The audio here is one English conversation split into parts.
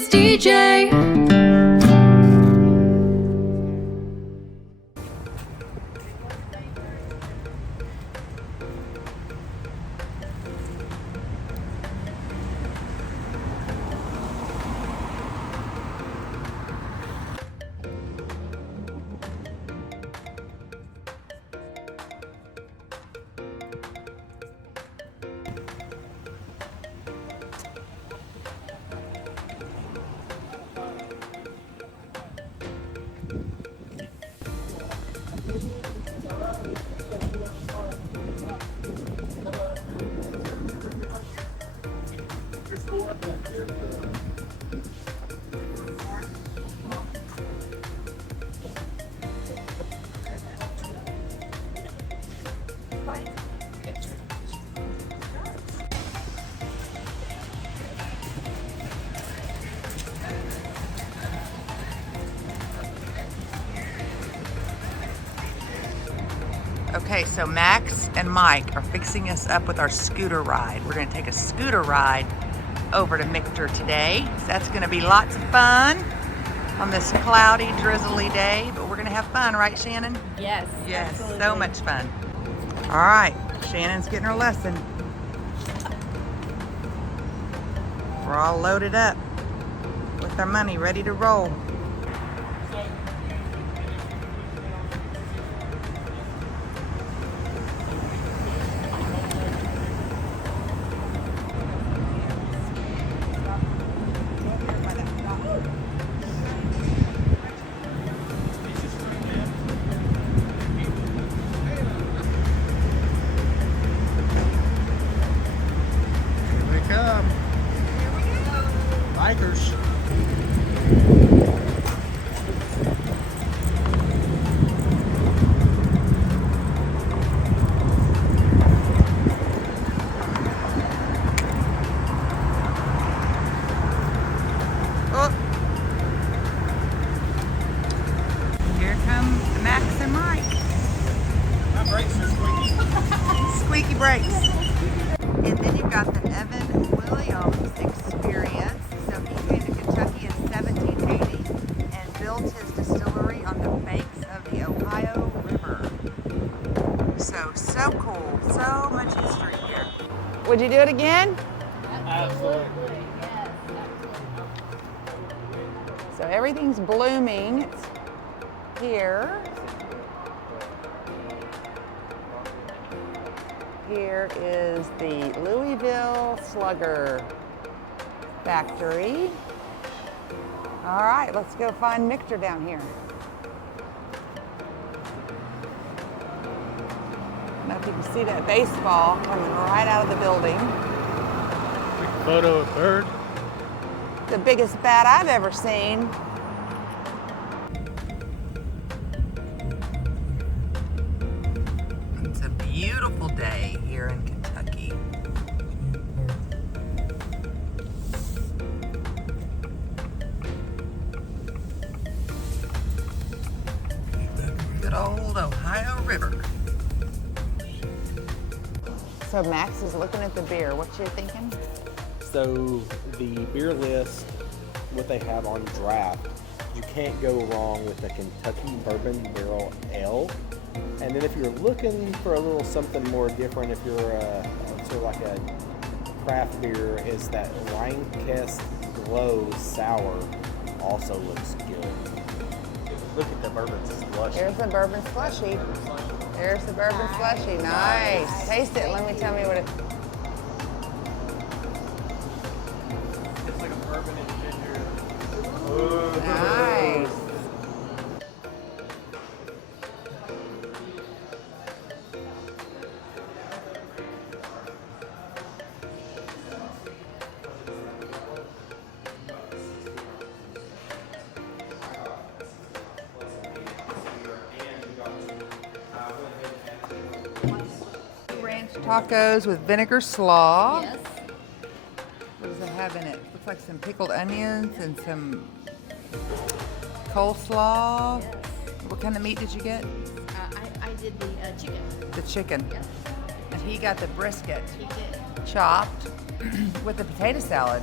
is DJ. Okay, so Max and Mike are fixing us up with our scooter ride. We're gonna take a scooter ride over to Mictor today. So that's gonna be lots of fun on this cloudy, drizzly day, but we're gonna have fun, right, Shannon? Yes. Yes, absolutely. so much fun. All right, Shannon's getting her lesson. We're all loaded up with our money, ready to roll. Bikers. Oh. Here come Max and Mike. My brakes are squeaky. Squeaky brakes. And then you've got the Evan Williams experience. So he came to Kentucky in 1780 and built his distillery on the banks of the Ohio River. So cool. So much history here. Would you do it again? Absolutely. So everything's blooming here. Here is the Louisville Slugger factory. All right, let's go find Mictor down here. I don't know if you can see that baseball coming right out of the building. Photo of bird. The biggest bat I've ever seen. It's a beautiful day here in Kentucky. Good old Ohio River. So Max is looking at the beer. What you thinking? So the beer list, what they have on draft, you can't go wrong with the Kentucky Bourbon Barrel Ale. And then if you're looking for a little something more different, if you're sort of like a craft beer, is that Rhinekesk Glow Sour also looks good. Look at the bourbon slushy. Here's the bourbon slushy. There's the bourbon slushy. Nice. Taste it. Let me tell me what it. It's like a bourbon and ginger. Nice. Ranch tacos with vinegar slaw. Yes. What does it have in it? Looks like some pickled onions and some coleslaw. Yes. What kind of meat did you get? I did the chicken. The chicken. Yes. And he got the brisket He did. chopped with the potato salad.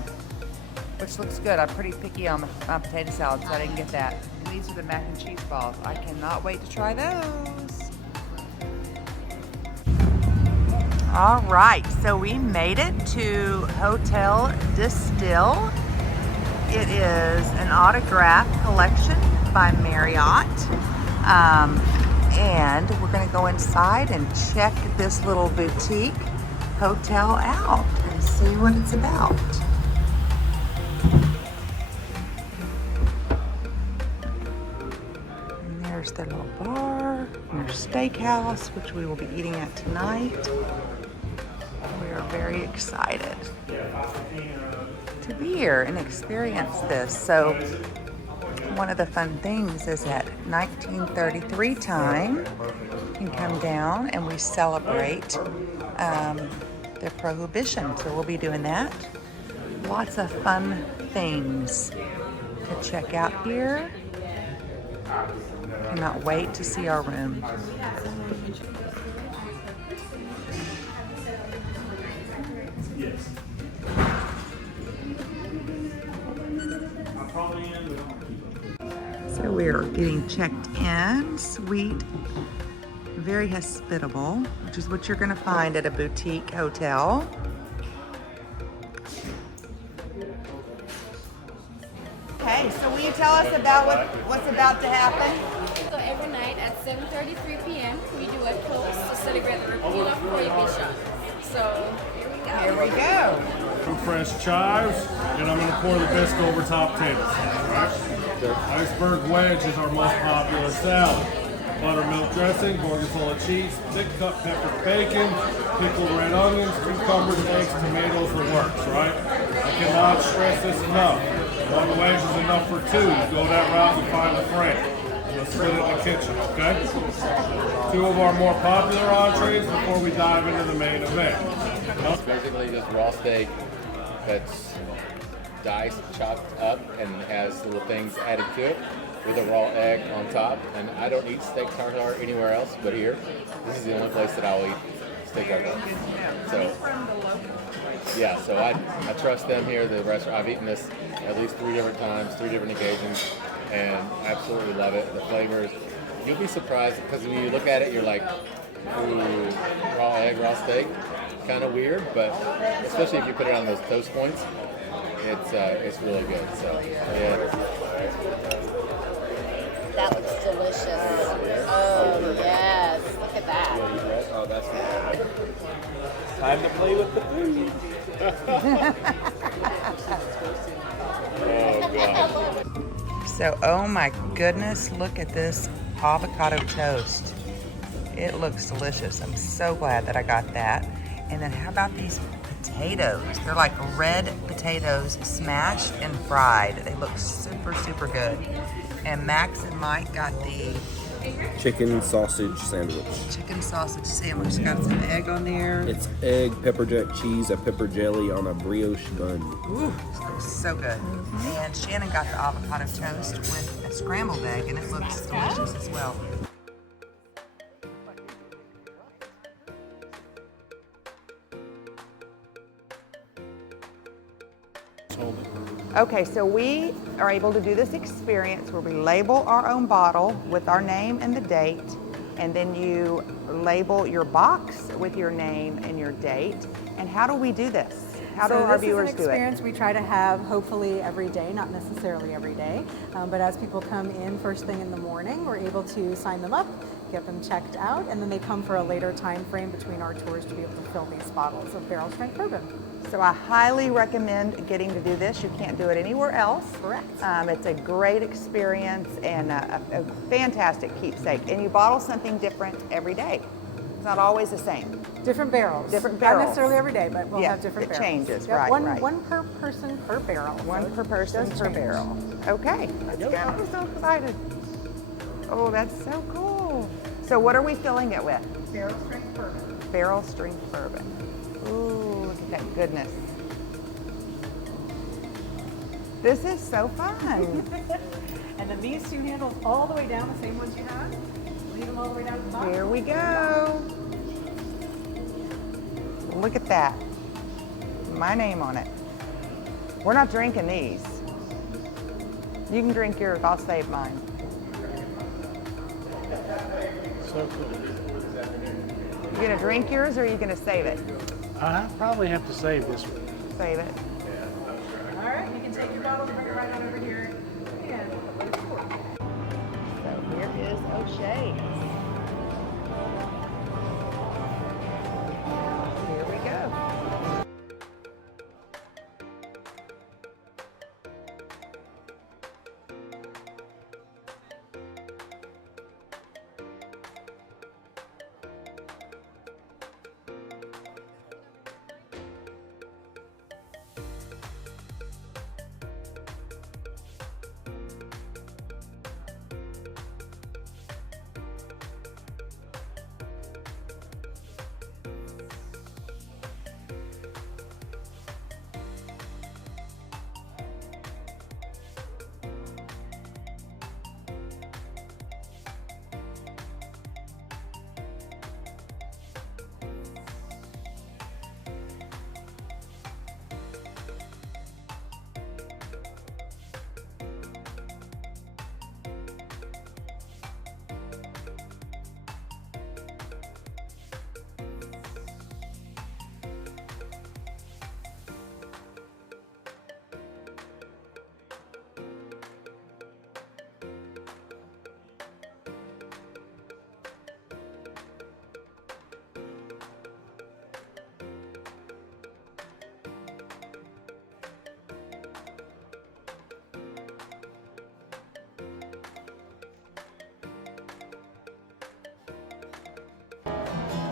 which looks good. I'm pretty picky on my potato salad, so I didn't get that. And these are the mac and cheese balls. I cannot wait to try those. All right, so we made it to Hotel Distil. It is an autograph collection by Marriott. And we're gonna go inside and check this little boutique hotel out and see what it's about. And there's their little bar, and their steakhouse, which we will be eating at tonight. We are very excited to be here and experience this. So one of the fun things is at 1933 time, you can come down and we celebrate the Prohibition. So we'll be doing that. Lots of fun things to check out here. Cannot wait to see our room. So we're getting checked in. Sweet, very hospitable, which is what you're going to find at a boutique hotel. Okay, so will you tell us about what's about to happen? So every night at 7:33 p.m. we do a toast to celebrate the repeal of Prohibition. So here we go. Here we go. Some fresh chives, and I'm going to pour the bisque over top tables. Right? Iceberg wedge is our most popular salad. Buttermilk dressing, gorgonzola cheese, thick cut peppered bacon, pickled red onions, cucumbers, eggs, tomatoes, the works, right? I cannot stress this enough. One wedge is enough for two. You go that route and find a friend. Let's split it in the kitchen, okay? Two of our more popular entrees before we dive into the main event. It's basically just raw steak that's diced, chopped up, and has little things added to it with a raw egg on top. And I don't eat steak tartare anywhere else but here. This is the only place that I'll eat steak tartare. So, yeah, so I trust them here, the restaurant. I've eaten this at least 3 different times, 3 different occasions, and absolutely love it. The flavors, you'll be surprised, because when you look at it, you're like, ooh, raw egg, raw steak, kind of weird, but especially if you put it on those toast points, it's really good. So yeah. That looks delicious. Oh yes, look at that. Oh, that's time to play with the food. Oh god. So, oh my goodness, look at this avocado toast. It looks delicious. I'm so glad that I got that. And then how about these potatoes? They're like red potatoes smashed and fried. They look super, super good. And Max and Mike got the Chicken sausage sandwich. chicken sausage sandwich. Got some egg on there. It's egg, pepper jack cheese, a pepper jelly on a brioche bun. Ooh, so good. And Shannon got the avocado toast with a scrambled egg, and it looks delicious as well. Okay, so we are able to do this experience where we label our own bottle with our name and the date, and then you label your box with your name and your date. And how do we do this? How do our viewers do it? This is an experience we try to have hopefully every day, not necessarily every day, but as people come in first thing in the morning, we're able to sign them up, get them checked out, and then they come for a later time frame between our tours to be able to fill these bottles of barrel strength bourbon. So I highly recommend getting to do this. You can't do it anywhere else. Correct. It's a great experience and a fantastic keepsake. And you bottle something different every day. It's not always the same. Different barrels. Different barrels. Not necessarily every day, but we'll have different it barrels. changes, Yep, right, one, right. One per person per barrel. One so per it person does per change. barrel. Okay, let's go. I'm so excited. Oh, that's so cool. So what are we filling it with? Barrel strength bourbon. Barrel strength bourbon. Ooh, look at that goodness. This is so fun. And then these two handles all the way down, the same ones you had. Leave them all the way down to the bottom. Here we go. Look at that. My name on it. We're not drinking these. You can drink yours, I'll save mine. So cool. You gonna drink yours or are you gonna save it? I probably have to save this one. Save it. All right, you can take your bottle, bring it right on over here, and let it pour. So here is O'Shea's. Here we go.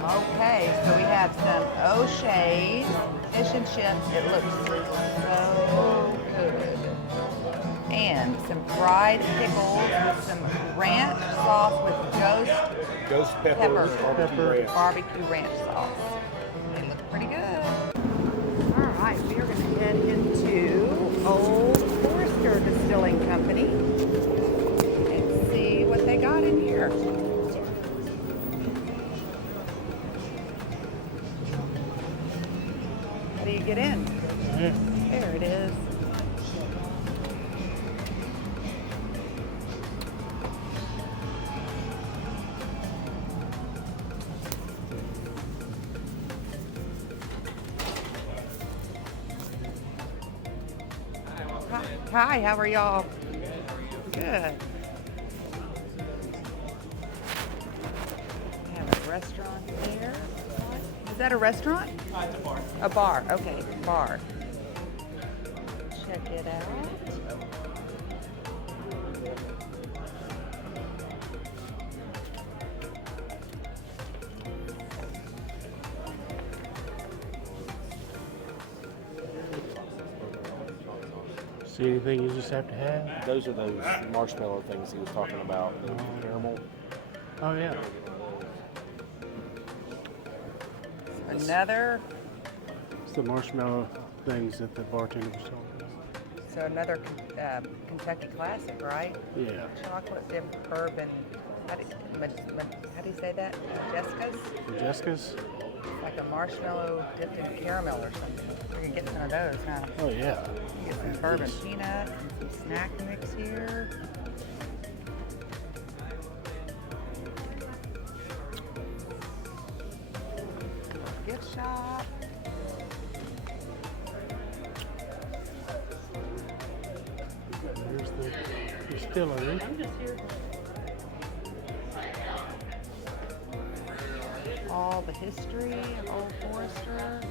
Okay, so we have some O'Shea's fish and chips. It looks so good. And some fried pickles with some ranch sauce with Ghost pepper, barbecue ranch sauce. They look pretty good. All right, we are going to head into Old Forester Distilling Company and see what they got in here. How do you get in? There it is. Hi, how are y'all? Good. We have a restaurant there. Is that a restaurant? It's a bar. A bar, okay, bar. Check it out. See anything you just have to have? Those are those marshmallow things he was talking about. The caramel. Oh yeah. Another, It's the marshmallow things that the bartender was talking about. so another Kentucky classic, right? Yeah. Chocolate dip bourbon. How do you say that? Jessica's? Jessica's? Like a marshmallow dipped in caramel or something. We can get some of those, huh? Oh yeah. Get some bourbon peanuts and some snack mix here. Gift shop. Here's the distillery. All the history of Old Forester.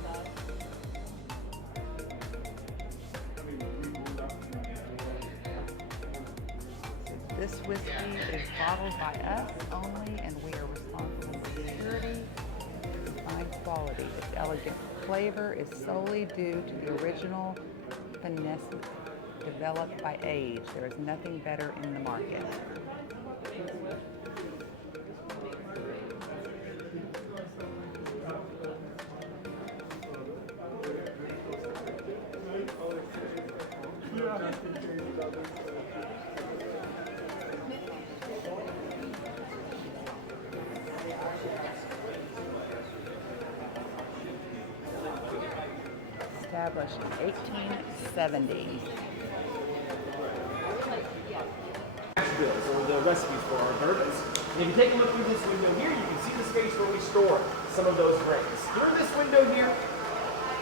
This whiskey is bottled by us only, and we are responsible for purity and fine quality. Its elegant flavor is solely due to the original finesse developed by age. There is nothing better in the market. established in 1870. Bills or the recipes for our bourbons. And if you take a look through this window here, you can see the space where we store some of those grains. Through this window here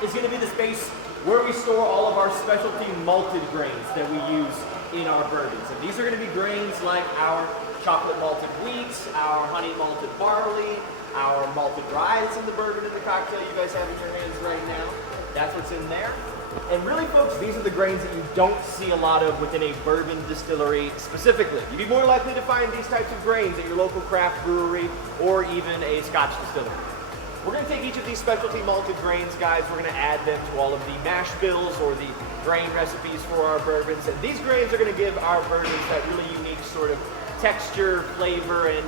is going to be the space where we store all of our specialty malted grains that we use in our bourbons. And these are going to be grains like our chocolate malted wheat, our honey malted barley, our malted rye that's in the bourbon in the cocktail you guys have in your hands right now. That's what's in there. And really, folks, these are the grains that you don't see a lot of within a bourbon distillery specifically. You'd be more likely to find these types of grains at your local craft brewery or even a Scotch distillery. We're going to take each of these specialty malted grains, guys. We're going to add them to all of the mash bills or the grain recipes for our bourbons. And these grains are going to give our bourbons that really unique sort of texture, flavor, and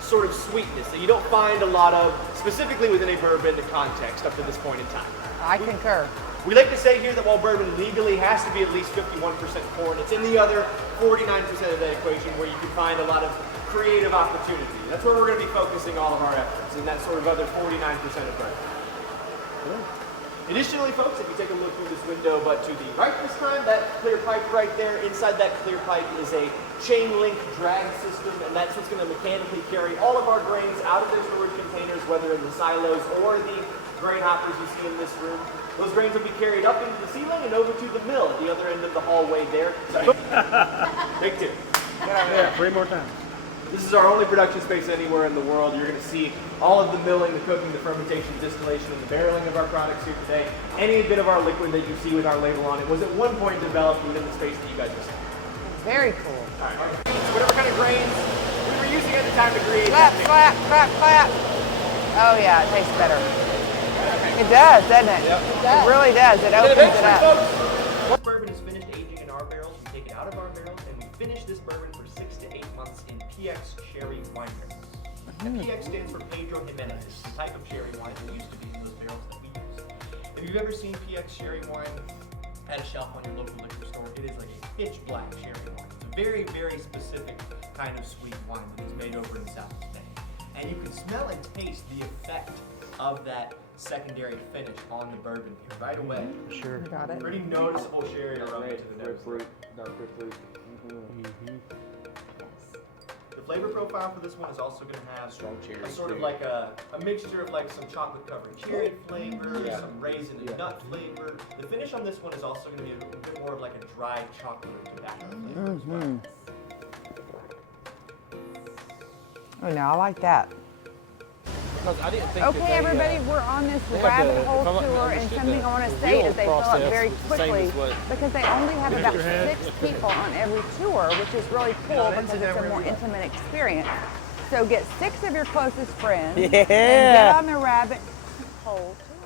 sort of sweetness that you don't find a lot of specifically within a bourbon context up to this point in time. I concur. We like to say here that while bourbon legally has to be at least 51% corn, it's in the other 49% of that equation where you can find a lot of creative opportunity. That's where we're going to be focusing all of our efforts, in that sort of other 49% of bourbon. Additionally, folks, if you take a look through this window, but to the right this time, that clear pipe right there, inside that clear pipe is a chain link drag system, and that's what's going to mechanically carry all of our grains out of their storage containers, whether in the silos or the grain hoppers you see in this room. Those grains will be carried up into the ceiling and over to the mill at the other end of the hallway there. Take two. Yeah, 3 more times. This is our only production space anywhere in the world. You're going to see all of the milling, the cooking, the fermentation, distillation, and the barreling of our products here today. Any bit of our liquid that you see with our label on it was at one point developed within the space that you guys are seeing. Very cool. All right. Whatever kind of grains we were using at the time to create Clap, clap, clap, clap. Oh yeah, it tastes better. It does, doesn't it? Yep. It really does. It opens it up. Once bourbon is finished aging in our barrels, we take it out of our barrels and we finish this bourbon for 6 to 8 months in PX sherry wine barrels. And PX stands for Pedro Jimenez, the type of sherry wine that used to be in those barrels that we use. If you've ever seen PX sherry wine at a shelf on your local liquor store, it is like a pitch black sherry wine. It's a very, very specific kind of sweet wine that is made over in South Spain. And you can smell and taste the effect of that secondary finish on the bourbon here right away. Sure. Got it. Pretty noticeable sherry aroma to the nose. Dark fruit. The flavor profile for this one is also going to have Strong cherry, a sort of too. like a mixture of like some chocolate covered cherry flavor, some raisin and nut flavor. The finish on this one is also going to be a bit more of like a dry chocolate or tobacco flavor as well. Oh, now I like that. I didn't think Okay, everybody, we're on this rabbit hole tour, and something I want to say is they fill up very quickly because they only have about 6 people on every tour, which is really cool because it's a more intimate experience. So get 6 of your closest friends and get on the rabbit hole tour.